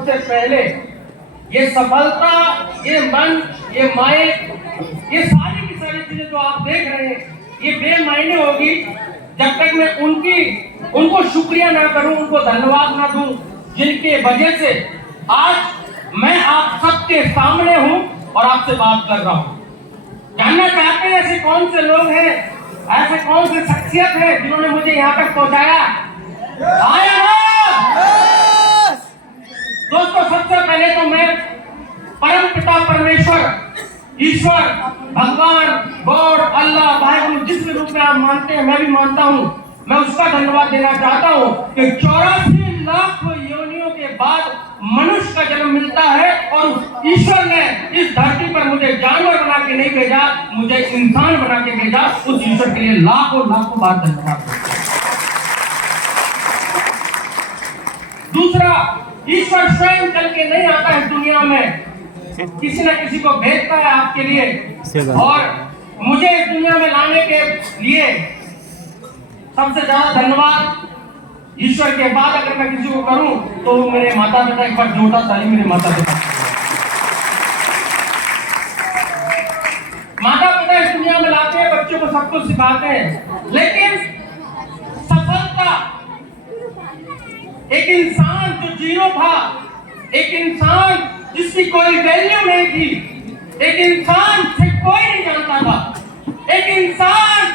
सबसे पहले ये सफलता, ये मंच, ये माइक, ये सारी की सारी चीजें जो आप देख रहे हैं ये बेमायने होगी जब तक मैं उनको शुक्रिया ना करूं, उनको धन्यवाद ना दूं, जिनके वजह से आज मैं आप सबके सामने हूं और आपसे बात कर रहा हूं। जानना चाहते हैं ऐसे कौन से लोग हैं, ऐसे कौन से शख्सियत है जिन्होंने मुझे यहाँ तक पहुंचाया? आया ना? दोस्तों, सबसे पहले तो मैं परम पिता परमेश्वर, ईश्वर, भगवान, गॉड, अल्लाह, वाहिगुरु, जिस भी रूप में आप मानते हैं मैं भी मानता हूं, मैं उसका धन्यवाद देना चाहता हूं कि 84 लाख योनियों के बाद मनुष्य का जन्म मिलता है और ईश्वर ने इस धरती पर मुझे जानवर बना के नहीं भेजा, मुझे इंसान बना के भेजा। उस ईश्वर के लिए लाखों लाखों बार धन्यवाद। दूसरा, ईश्वर स्वयं चल के नहीं आता है दुनिया में, किसी न किसी को भेजता है आपके लिए, और मुझे इस दुनिया में लाने के लिए सबसे ज्यादा धन्यवाद ईश्वर के बाद अगर मैं किसी को करूं तो मेरे माता पिता, एक बार जोरदार ताली मेरे माता पिता। माता पिता इस दुनिया में लाते हैं, बच्चों को सब कुछ सिखाते हैं, लेकिन सफलता एक इंसान जो जीरो था, एक इंसान जिसकी कोई वैल्यू नहीं थी, एक इंसान से कोई नहीं जानता था, एक इंसान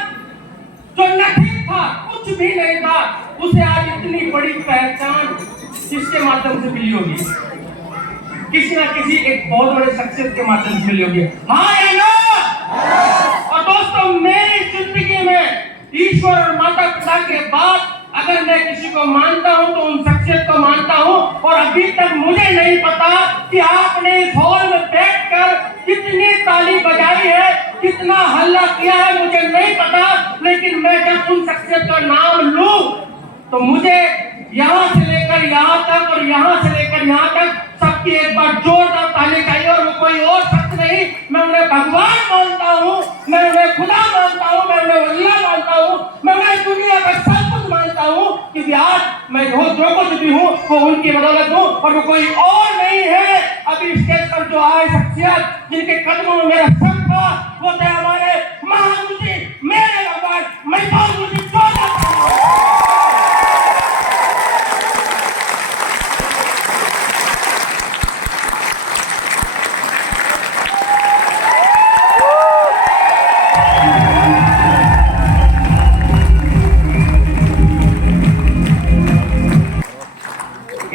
जो नथिंग था, कुछ भी नहीं था, उसे आज इतनी बड़ी पहचान किसके माध्यम से मिली होगी? किसी ना किसी एक बहुत बड़े शख्सियत के माध्यम से मिली होगी। हाँ या ना? और दोस्तों, मेरी जिंदगी में ईश्वर और माता पिता के बाद अगर मैं किसी को मानता हूं तो उन शख्सियत को मानता हूं, और अभी तक मुझे नहीं पता कि आपने इस हॉल में बैठकर कितनी ताली बजाई है, कितना हल्ला किया है, मुझे नहीं पता, लेकिन मैं जब उन शख्सियत का नाम लूं तो मुझे यहां से लेकर यहां तक और यहां से लेकर यहां तक सबकी एक बार जोरदार ताली चाहिए। और वो कोई और शख्स नहीं, मैं उन्हें भगवान मानता हूं, मैं उन्हें खुदा मानता हूं, मैं उन्हें अल्लाह मानता हूं, मैं उन्हें दुनिया का सब कुछ मानता हूं, क्योंकि आज मैं जो कुछ भी हूं वो उनकी बदौलत हूं, और वो कोई और नहीं है। अभी स्टेज पर जो आए शख्सियत जिनके कदमों में मेरा सब था, वो थे हमारे महागुरु जी, मेरे भगवान महिपाल गुरु जी।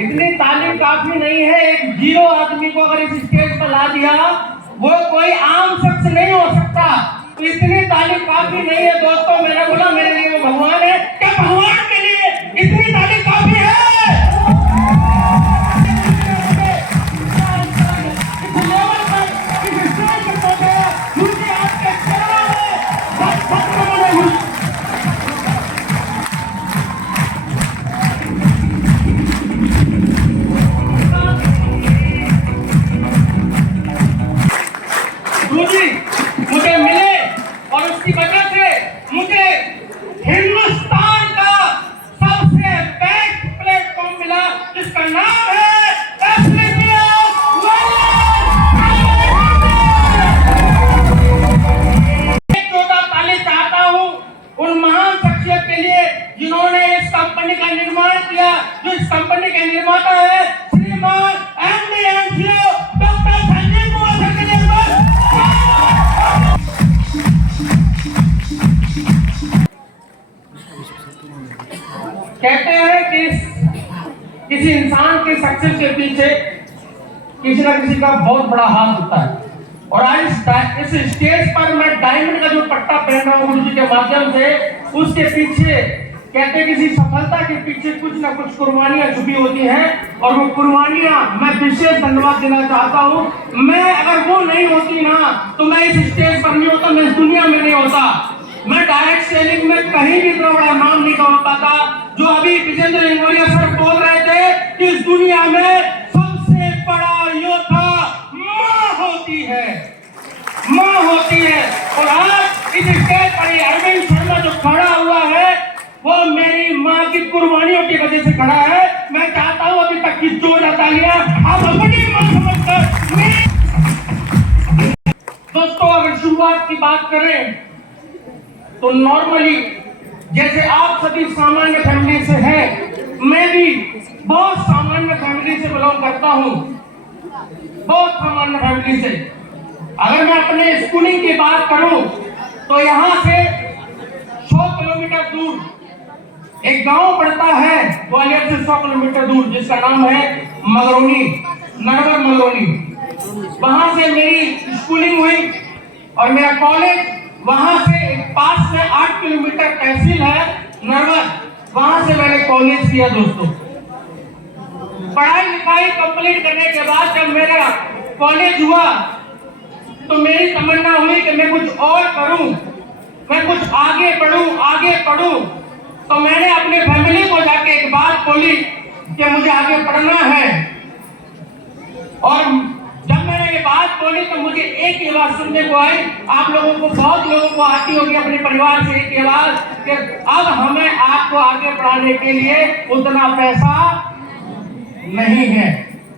इतनी तालीम काफी नहीं है, एक जीरो आदमी को अगर इस स्टेज पर ला दिया, वो कोई आम शख्स नहीं हो सकता, तो इतनी तालीम काफी नहीं है। दोस्तों, मैंने बोला मेरे लिए वो भगवान है, क्या भगवान के लिए इतनी तालीम काफी है? मुझे मिले और उसकी वजह से मुझे हिंदुस्तान का सबसे बेस्ट प्लेटफॉर्म मिला, जिसका नाम है एक जोरदार ताली चाहता हूं उन महान शख्सियत के लिए जिन्होंने इस कंपनी का निर्माण किया, जो इस कंपनी के निर्माता है श्रीमान MD and CEO doctor Sanjeev Kumar sir के। कहते हैं कि किसी इंसान के सक्सेस के पीछे किसी ना किसी का बहुत बड़ा हाथ होता है, और आज इस स्टेज पर मैं डायमंड का जो पट्टा पहन रहा हूं गुरु जी के माध्यम से, उसके पीछे कहते हैं किसी सफलता के पीछे कुछ ना कुछ कुर्बानियां छुपी होती हैं, और वो कुर्बानियां मैं विशेष धन्यवाद देना चाहता हूं। मैं अगर वो नहीं होती ना तो मैं इस स्टेज पर नहीं होता, मैं इस दुनिया में नहीं होता, मैं डायरेक्ट सेलिंग में कहीं भी इतना बड़ा नाम नहीं कमा पाता। जो अभी विजेंद्र इंगोलिया सर बोल रहे थे कि इस दुनिया में सबसे बड़ा योद्धा माँ होती है, माँ होती है, और आज इस स्टेज पर अरविंद शर्मा जो खड़ा हुआ है वो मेरी माँ की कुर्बानियों की वजह से खड़ा है। मैं चाहता हूँ अभी तक की जोर तालियां आप अपनी मन समझकर। दोस्तों अगर शुरुआत की बात करें तो नॉर्मली जैसे आप सभी सामान्य फैमिली से हैं, मैं भी बहुत सामान्य फैमिली से बिलोंग करता हूँ, बहुत सामान्य फैमिली से। अगर मैं अपने स्कूलिंग की बात करूं तो यहाँ से 100 किलोमीटर दूर एक गांव पड़ता है, ग्वालियर से 100 किलोमीटर दूर, जिसका नाम है मगरौनी, नरवर मगरौनी। वहां से मेरी स्कूलिंग हुई और मेरा कॉलेज वहां से पास में 8 किलोमीटर तहसील है नरवर, वहां से मैंने कॉलेज किया। दोस्तों पढ़ाई लिखाई कंप्लीट करने के बाद जब मेरा कॉलेज हुआ तो मेरी तमन्ना हुई कि मैं कुछ और करूं, मैं कुछ आगे पढ़ूं। तो मैंने अपने फैमिली को जाके एक बात बोली कि मुझे आगे पढ़ना है। और जब मैंने ये बात बोली तो मुझे एक ही आवाज सुनने को आई, आप लोगों को, बहुत लोगों को आती होगी अपने परिवार से एक आवाज कि अब हमें आपको आगे पढ़ाने के लिए उतना पैसा नहीं है।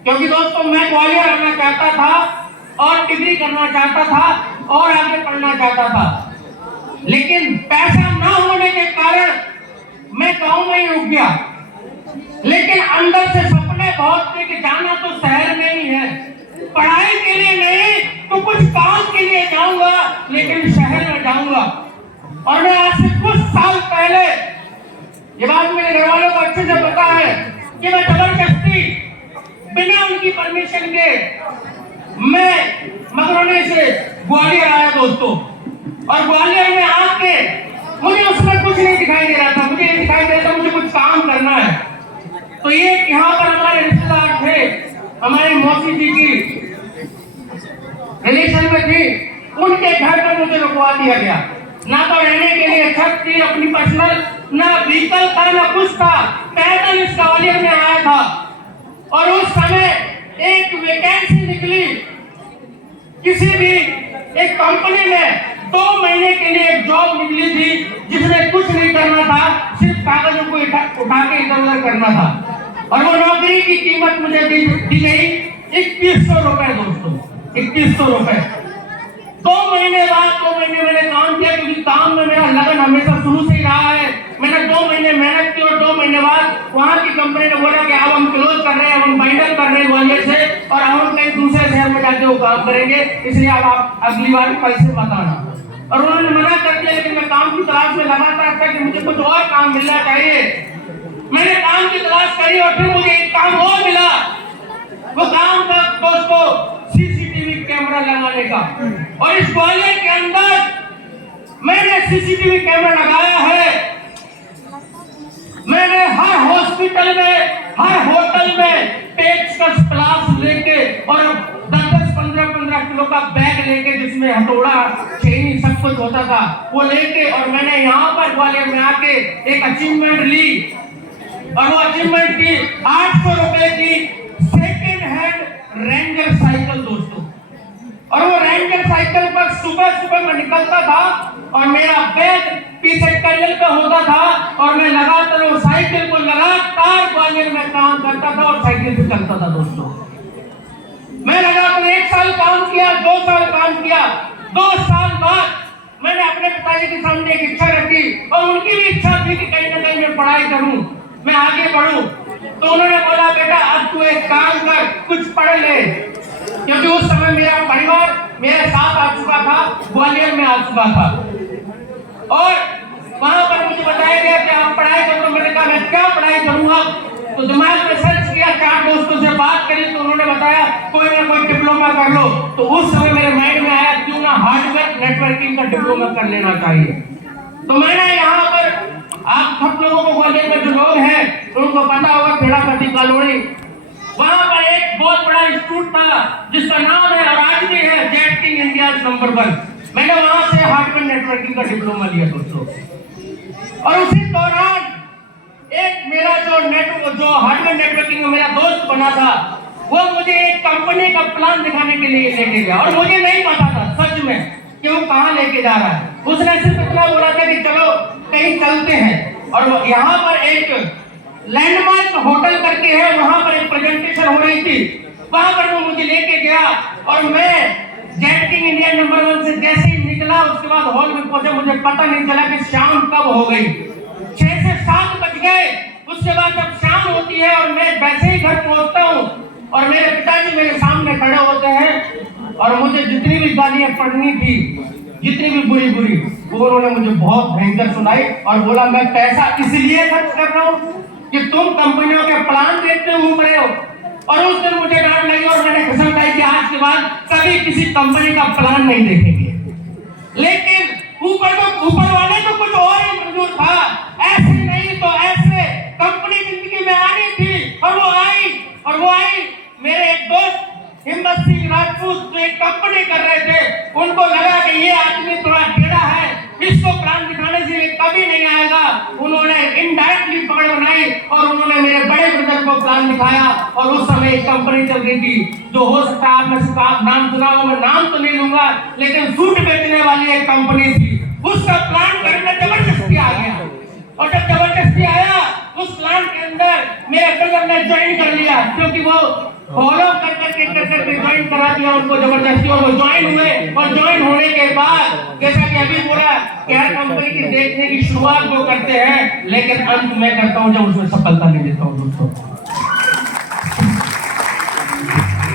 क्योंकि दोस्तों मैं ग्वालियर रहना चाहता था और डिग्री करना चाहता था और आगे पढ़ना चाहता था, लेकिन पैसा ना होने के कारण मैं गांव में ही रुक गया। लेकिन अंदर से सपने बहुत थे कि जाना तो शहर में ही है, पढ़ाई के लिए नहीं तो कुछ काम के लिए जाऊंगा, लेकिन शहर में जाऊंगा। और मैं आज से कुछ साल पहले, ये बात मेरे घर वालों को अच्छे से पता है कि मैं जबरदस्ती बिना उनकी परमिशन के मैं मगरौनी से ग्वालियर आया दोस्तों। और ग्वालियर में आके मुझे उसमें कुछ नहीं दिखाई दे रहा था, मुझे ये दिखाई दे रहा था मुझे कुछ काम करना है। तो ये यहाँ पर हमारे रिश्तेदार थे, हमारी मौसी जी की रिलेशन में थी, उनके घर पर मुझे रुकवा दिया गया। ना तो रहने के लिए छत थी अपनी पर्सनल, ना व्हीकल था, ना कुछ था। पैदल इस ग्वालियर में आया था और उस समय एक वैकेंसी निकली किसी भी एक कंपनी में, 2 महीने के लिए एक जॉब निकली थी जिसमें कुछ नहीं करना था, सिर्फ कागजों को उठा के इधर उधर करना था। और वो नौकरी की कीमत मुझे दी गई 2100 रुपए दोस्तों, 2100 रुपए। 2 महीने बाद 2 महीने मैंने काम किया, क्योंकि काम में मेरा लगन हमेशा शुरू से ही रहा है। मैंने 2 महीने मेहनत की और 2 महीने बाद वहां की कंपनी ने बोला कि अब हम क्लोज कर रहे हैं, हम बाइंडर कर रहे हैं ग्वालियर से, और हम कहीं दूसरे शहर में जाके वो काम करेंगे, इसलिए अब आप अगली बार पैसे मत आना। और उन्होंने मना कर दिया, लेकिन मैं काम की तलाश में लगातार था कि मुझे कुछ और काम मिलना चाहिए। मैंने काम की तलाश करी और फिर मुझे एक काम और मिला। वो काम था दोस्तों सीसीटीवी कैमरा लगाने का। और इस ग्वालियर के अंदर मैंने सीसीटीवी कैमरा लगाया है। मैंने हर हॉस्पिटल में, हर होटल में पेचकस प्लास लेके और 10-10, 15-15 किलो का बैग लेके, जिसमें हथौड़ा, छेनी सब कुछ होता था, वो लेके, और मैंने यहाँ पर ग्वालियर में आके एक अचीवमेंट ली। और वो अचीवमेंट थी 800 रुपए की सेकेंड हैंड रेंजर साइकिल दोस्तों। और वो रेंजर साइकिल पर सुबह सुबह मैं निकलता था और मेरा बैग पीछे कैरियर पे होता था और मैं लगातार वो साइकिल को लगातार ग्वालियर में काम करता था और साइकिल पे चलता था दोस्तों। मैं लगातार 1 साल काम किया, 2 साल काम किया। 2 साल बाद मैंने अपने पिताजी के सामने एक इच्छा रखी और उनकी भी इच्छा थी कि कहीं ना कहीं मैं पढ़ाई करूं, मैं आगे बढ़ूं। तो उन्होंने बोला, बेटा अब तू एक काम कर, कुछ पढ़ ले। क्योंकि उस समय मेरा परिवार मेरे साथ आ चुका था, ग्वालियर में आ चुका था। और वहां पर मुझे बताया गया कि आप पढ़ाई करो। मैंने कहा मैं क्या पढ़ाई करूंगा? तो दिमाग में सर्च किया, 4 दोस्तों से बात करी तो उन्होंने बताया कोई ना कोई डिप्लोमा कर लो। तो उस समय मेरे माइंड में आया क्यों ना हार्डवेयर नेटवर्किंग का डिप्लोमा कर लेना चाहिए। तो मैंने यहाँ पर, आप सब लोगों को ग्वालियर में जो लोग हैं उनको पता होगा खेड़ापति कॉलोनी, वहां पर एक बहुत बड़ा इंस्टीट्यूट था जिसका नाम है और आज भी है जेट किंग इंडिया नंबर 1। मैंने वहां से हार्डवेयर नेटवर्किंग का डिप्लोमा लिया दोस्तों। और उसी दौरान एक मेरा जो हार्डवेयर नेटवर्किंग में मेरा दोस्त बना था, वो मुझे एक कंपनी का प्लान दिखाने के लिए लेके गया। और मुझे नहीं पता था सच में कि वो कहाँ लेके जा रहा है। उसने सिर्फ इतना बोला था कि चलो कहीं चलते हैं। और यहाँ पर एक लैंडमार्क होटल करके है, वहां पर एक प्रेजेंटेशन हो रही थी, वहां पर वो मुझे लेके गया और मैं जेट किंग इंडिया नंबर 1 से जैसे ही निकला उसके बाद हॉल में पहुंचा, मुझे पता नहीं चला कि शाम कब हो गई। 6 से 7 बज गए। उसके बाद जब शाम होती है और मैं वैसे ही घर पहुंचता हूँ और मेरे पिताजी मेरे सामने खड़े होते हैं और मुझे जितनी भी गालियां पढ़नी थी, जितनी भी बुरी बुरी, वो उन्होंने मुझे बहुत भयंकर सुनाई और बोला मैं पैसा इसलिए खर्च कर रहा हूँ कि तुम कंपनियों के प्लान देखते घूम रहे हो। और उस दिन मुझे डांट लगी और मैंने कसम खाई कि आज के बाद कभी किसी कंपनी का प्लान नहीं देखेंगे। लेकिन ऊपर वाले तो कुछ और ही मंजूर था, ऐसे नहीं तो ऐसे कंपनी जिंदगी में आनी थी और वो आई। मेरे एक दोस्त हिम्मत सिंह राजपूत जो एक कंपनी कर रहे थे, उनको लगा कि ये आदमी थोड़ा टेढ़ा है, इसको प्लान दिखाने से ये कभी नहीं आएगा। उन्होंने इनडायरेक्टली पकड़ बनाई और उन्होंने मेरे बड़े ब्रदर को प्लान दिखाया। और उस समय एक कंपनी चल रही थी जो हो सकता है आप नाम सुना हो, मैं नाम तो नहीं लूंगा, लेकिन सूट बेचने वाली एक कंपनी थी। उसका प्लान करने जबरदस्ती आ गया और जब जबरदस्ती आया उस प्लान के अंदर मेरे ब्रदर ने ज्वाइन कर लिया, क्योंकि वो फॉलो करके ज्वाइन करा दिया उनको जबरदस्ती, और वो ज्वाइन हुए। और ज्वाइन होने के बाद जैसा कि अभी बोला कि हर कंपनी की देखने की शुरुआत वो करते हैं, लेकिन अंत मैं करता हूं जब उसमें सफलता नहीं देता हूं। दोस्तों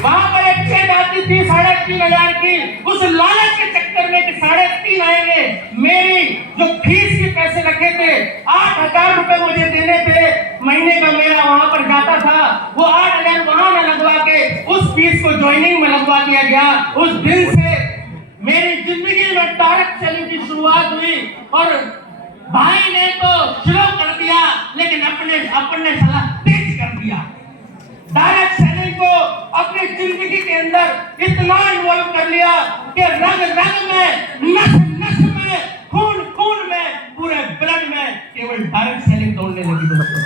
वहां पर एक चेक आती थी 3,500 की, उस लालच के चक्कर में कि 3.5 आएंगे, मेरी जो फीस के पैसे रखे थे 8,000 रुपए मुझे देने थे महीने का, मेरा वहां पर जाता था, वो 8,000 वहां न लगवा के उस फीस को ज्वाइनिंग में लगवा दिया गया। उस दिन से मेरी जिंदगी में डायरेक्ट सेलिंग की शुरुआत हुई। और भाई ने तो स्लो कर दिया, लेकिन अपने सलाह तेज कर दिया। डायरेक्ट सेलिंग को अपनी जिंदगी के अंदर इतना इन्वॉल्व कर लिया कि रग रग में, नस नस में, खून खून में, पूरे ब्लड में केवल डायरेक्ट सेलिंग दौड़ने लगी। दोस्तों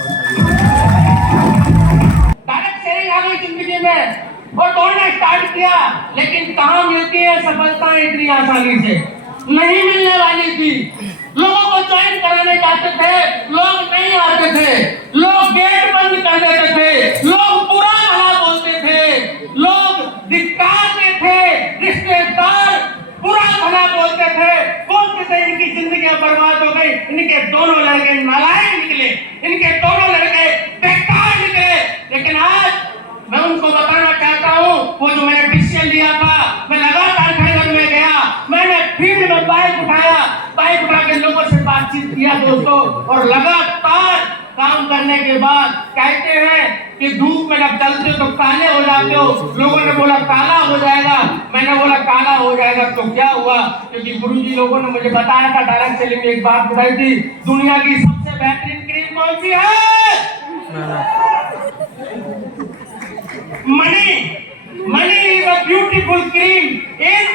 डायरेक्ट सेलिंग आ गई जिंदगी में और दौड़ना स्टार्ट किया, लेकिन कहां मिलती है सफलता इतनी आसानी से? नहीं मिलने वाली थी। लोगों को ज्वाइन कराने जाते थे, लोग नहीं आते थे, लोग गेट बंद कर देते थे, लोग बुरा भला बोलते थे, लोग धिक्कारते थे, रिश्तेदार बुरा भला बोलते थे इनकी जिंदगियां बर्बाद हो गई, इनके दोनों लड़के नालायक निकले, इनके दोनों लड़के बेकार निकले। लेकिन आज मैं उनको बताना चाहता हूँ, वो जो मैंने डिसीजन लिया था, मैं लगातार घर में गया, मैंने फील्ड में बाइक उठा के लोगों से बातचीत किया दोस्तों, और लगातार काम करने के बाद कहते हैं कि धूप में जब चलते हो तो काले हो जाते हो। लोगों ने बोला काला हो जाएगा, मैंने बोला काला हो जाएगा तो क्या हुआ? क्योंकि गुरुजी लोगों ने मुझे बताया था, डायरेक्ट सेलिंग में एक बात बताई थी, दुनिया की सबसे बेहतरीन क्रीम कौन सी है? Money is a beautiful cream in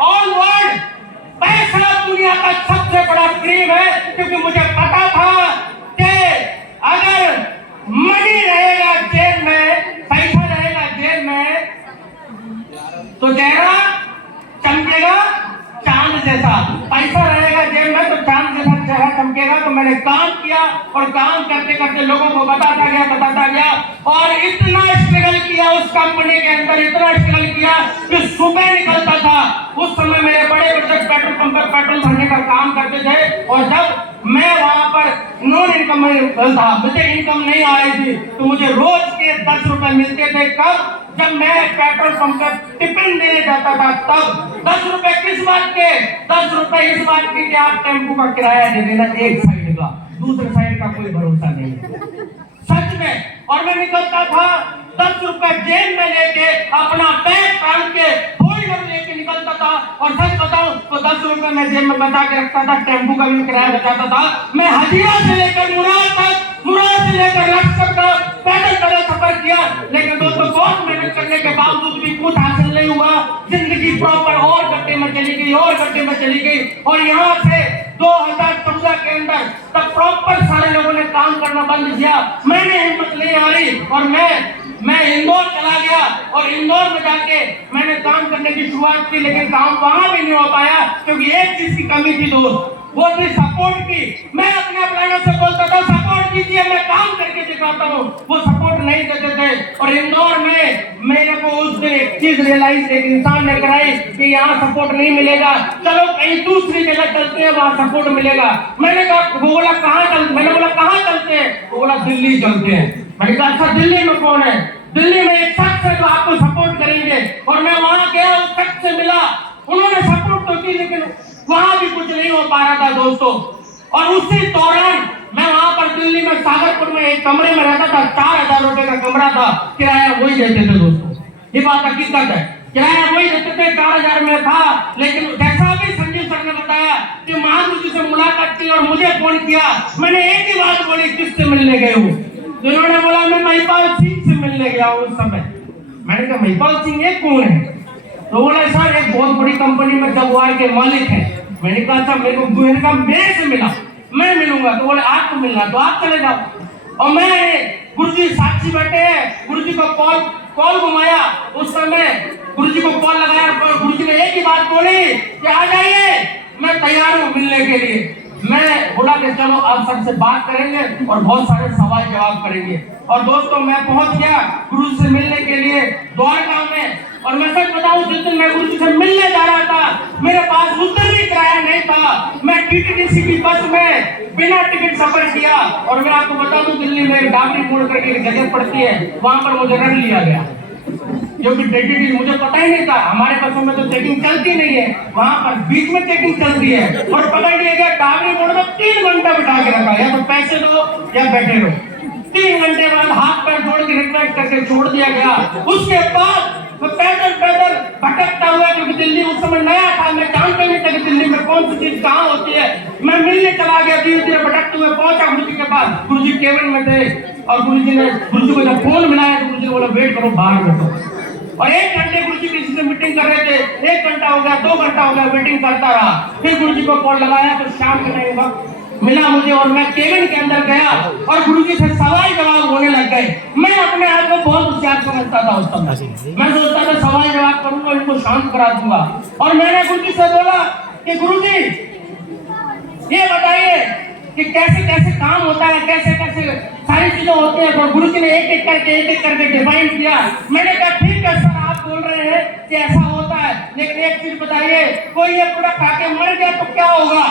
all world. पैसा दुनिया का सबसे बड़ा क्रीम है, क्योंकि मुझे पता था कि अगर मनी रहेगा जेब में, पैसा रहेगा जेब में, तो चेहरा चमकेगा चांद जैसा। पैसा रहेगा जेब में तो चांद जैसा चेहरा चमकेगा। तो मैंने काम किया और काम करते करते लोगों को बताता गया और इतना स्ट्रगल किया उस कंपनी के अंदर, इतना स्ट्रगल किया कि सुबह निकलता था। उस समय मेरे बड़े ब्रदर पेट्रोल पंप पर पेट्रोल भरने का काम करते थे, और जब मैं वहां पर नॉन इनकम था, मुझे इनकम नहीं आ रही थी, तो मुझे रोज के 10 रुपए मिलते थे। कब? जब मैं पेट्रोल पंप पर टिफिन देने जाता था, तब 10 रुपए किस बात के? 10 रुपए इस बात के कि आप टेम्पो का किराया दे देना एक साइड का, दूसरे साइड का कोई भरोसा नहीं है, सच में। और मैं निकलता था 10 रुपए जेब में लेके, अपना बैग टांग के, फोल्डर लेके निकलता था। और सच बताऊं तो 10 रुपए मैं जेब में बचा के रखता था, टेम्पो का भी किराया बचाता था। मैं हजीरा से लेकर मुराद तक, मुराद से लेकर लक्ष्य तक पैदल सफर किया, लेकिन दोस्तों बहुत मेहनत करने के बावजूद भी कुछ हासिल नहीं हुआ। जिंदगी प्रॉपर और गड्ढे में चली गई, और गड्ढे में चली गई। और यहाँ से 2014 के अंदर तब प्रॉपर सारे लोगों ने काम करना बंद किया। मैंने हिम्मत नहीं हारी और मैं इंदौर चला गया, और इंदौर में जाके मैंने काम करने की शुरुआत की, लेकिन काम वहां भी नहीं हो पाया, क्योंकि एक चीज की कमी थी दोस्त, वो भी सपोर्ट की। मैं अपने अपलाइनों से बोलता था सपोर्ट कीजिए, मैं काम करके दिखाता हूँ, वो सपोर्ट नहीं देते थे। और इंदौर में मेरे को उस दिन एक चीज रियलाइज एक इंसान ने कराई कि यहाँ सपोर्ट नहीं मिलेगा, चलो कहीं दूसरी जगह चलते हैं, वहां सपोर्ट मिलेगा। मैंने कहा, वो बोला कहाँ चलते, मैंने बोला कहाँ चलते हैं, वो बोला दिल्ली चलते हैं। मैंने कहा अच्छा दिल्ली में कौन है? दिल्ली में एक शख्स है जो आपको सपोर्ट करेंगे। और मैं वहां गया, उस शख्स से मिला, उन्होंने सपोर्ट तो की लेकिन वहां भी कुछ नहीं हो पा रहा था दोस्तों। और उसी दौरान मैं वहां पर दिल्ली में सागरपुर में एक कमरे में रहता था, 4,000 रुपए का कमरा था, किराया वही देते थे दोस्तों, ये बात हकीकत है, किराया वही देते थे, 4,000 में था। लेकिन जैसा भी संजीव सर ने बताया कि महागुरु जी से मुलाकात की और मुझे फोन किया, मैंने एक ही बात बोली, किससे मिलने गए हो? तो इन्होंने बोला मैं महिपाल सिंह से मिलने गया उस समय। मैंने कहा महिपाल सिंह ये कौन है? तो बोला सर एक बहुत बड़ी कंपनी में जगुआर के मालिक है। मैंने कहा अच्छा मेरे को मेरे से मिला, मैं मिलूंगा। तो बोले आपको मिलना तो आप चले जाओ। और मैं गुरुजी साक्षी बैठे हैं, गुरुजी को कॉल घुमाया, उस समय गुरुजी को कॉल लगाया, गुरुजी ने एक ही बात बोली कि आ जाइए, मैं तैयार हूँ मिलने के लिए। मैं बोला कि चलो आप सबसे बात करेंगे और बहुत सारे सवाल जवाब करेंगे। और दोस्तों मैं पहुंच गया गुरु से मिलने के लिए द्वारका में। और मैं सच बताऊं, जिस दिन मैं गुरु जी से मिलने जा रहा था, मेरे पास उस दिन भी किराया नहीं था। मैं टीटीडीसी की बस में बिना टिकट सफर किया। और मैं आपको बता दूं, दिल्ली में डाबरी मोड़ करके एक जगह पड़ती है, वहां पर मुझे रख लिया गया, क्योंकि टीटीडी मुझे पता ही नहीं था। हमारे बसों में तो चेकिंग चलती नहीं है, वहां पर बीच में चेकिंग चलती है। और पकड़ लिया गया डाबरी मोड़ में, 3 घंटा बिठा के रखा, या तो पैसे दो या बैठे रहो। 3 घंटे बाद हाथ पैर जोड़ के रिक्वेस्ट करके छोड़ दिया गया। उसके बाद मैं पैदल भटकता हुआ, क्योंकि दिल्ली उस समय नया था, मैं जानता नहीं था कि दिल्ली में कौन सी चीज कहाँ होती है। मैं मिलने चला गया, धीरे धीरे भटकते हुए पहुंचा गुरु जी के पास। गुरु जी केबिन में थे और गुरु जी को जब फोन मिलाया तो गुरु जी ने बोला वेट करो, बाहर बैठो। और 1 घंटे गुरु जी किसी से मीटिंग कर रहे थे, 1 घंटा हो गया, 2 घंटा हो गया, वेटिंग करता रहा। फिर गुरु जी को कॉल लगाया तो शाम के टाइम वक्त मिला मुझे, और मैं केबिन के अंदर गया और गुरुजी से सवाल जवाब होने लग गए। मैं अपने आप को बहुत होशियार समझता था उस समय। मैं सोचता था सवाल जवाब करूंगा, इनको शांत करा दूंगा। और मैंने गुरुजी से बोला कि गुरुजी ये बताइए कि कैसे कैसे काम होता है, कैसे कैसे सारी चीजें होती हैं। तो गुरुजी ने एक एक करके डिफाइन किया। मैंने कहा ठीक है सर, आप बोल रहे हैं कि ऐसा होता है, लेकिन एक चीज बताइए, कोई ये पूरा खा के मर गया तो क्या होगा?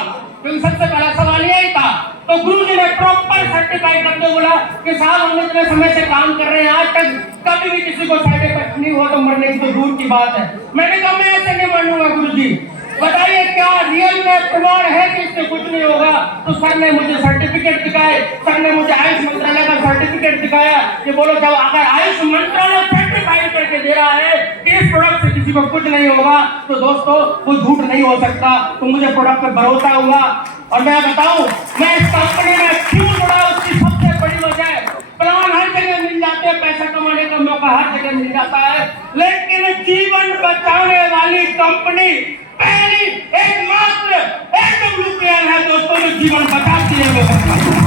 क्योंकि सबसे पहला सवाल यही था। तो गुरुजी ने प्रॉपर सर्टिफाई करके बोला कि साहब हम इतने समय से काम कर रहे हैं, आज तक कभी भी किसी को साइड इफेक्ट नहीं हुआ, तो मरने की तो दूर की बात है। मैंने कहा मैं ऐसे नहीं मानूंगा गुरुजी, बताइए क्या रियल में प्रमाण है कि इससे कुछ नहीं होगा? तो सर ने मुझे सर्टिफिकेट दिखाए, सर ने मुझे आयुष मंत्रालय का सर्टिफिकेट दिखाया कि बोलो जब अगर आयुष मंत्रालय सर्टिफाइड करके दे रहा है कि इस प्रोडक्ट से किसी को कुछ नहीं होगा, तो दोस्तों वो झूठ नहीं हो सकता। तो मुझे प्रोडक्ट पर भरोसा हुआ। और मैं बताऊं, मैं इस कंपनी में क्यों जुड़ा, उसकी सबसे बड़ी वजह, प्लान हर जगह मिल जाते हैं, पैसा कमाने का मौका हर जगह मिल जाता है, लेकिन जीवन बचाने वाली कंपनी पहली एकमात्र AWPL है दोस्तों, जो जीवन बचाती है।